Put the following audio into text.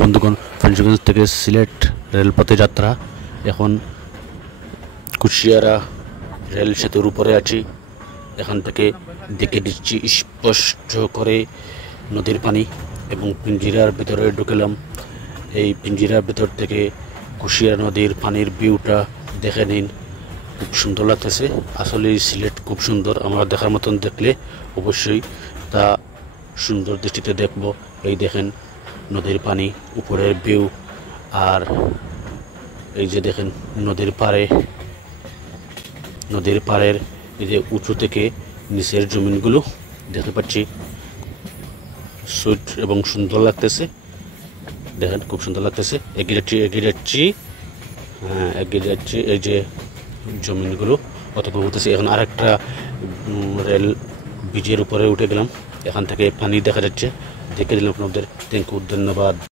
বন্ধুগণ, পঞ্চগঞ্জ থেকে সিলেট রেলপথে যাত্রা। এখন কুশিয়ারা রেল সেতুর উপরে আছি। এখান থেকে দেখে দিচ্ছি স্পষ্ট করে নদীর পানি এবং পিঞ্জিরার ভিতরে ঢুকলাম। এই পিঞ্জিরার ভিতর থেকে কুশিয়ারা নদীর পানির ভিউটা দেখে নিন। খুব সুন্দর লাগতেছে। আসলে সিলেট খুব সুন্দর, আমরা দেখার মতন, দেখলে অবশ্যই তা সুন্দর দৃষ্টিতে দেখব। এই দেখেন নদীর পানি, উপরের ভিউ, আর এই যে দেখেন নদীর পাড়ের এই যে উঁচু থেকে নিচের জমিনগুলো দেখতে পাচ্ছি। সুইট এবং সুন্দর লাগতেছে, দেখেন খুব সুন্দর লাগতেছে। এগিয়ে যাচ্ছি। এই যে জমিনগুলো অতটুকু হতেছে। এখন আরেকটা রেল ব্রিজের উপরে উঠে গেলাম। এখান থেকে পানি দেখা যাচ্ছে, দেখে দিলাম আপনাদের। থ্যাংক ইউ, ধন্যবাদ।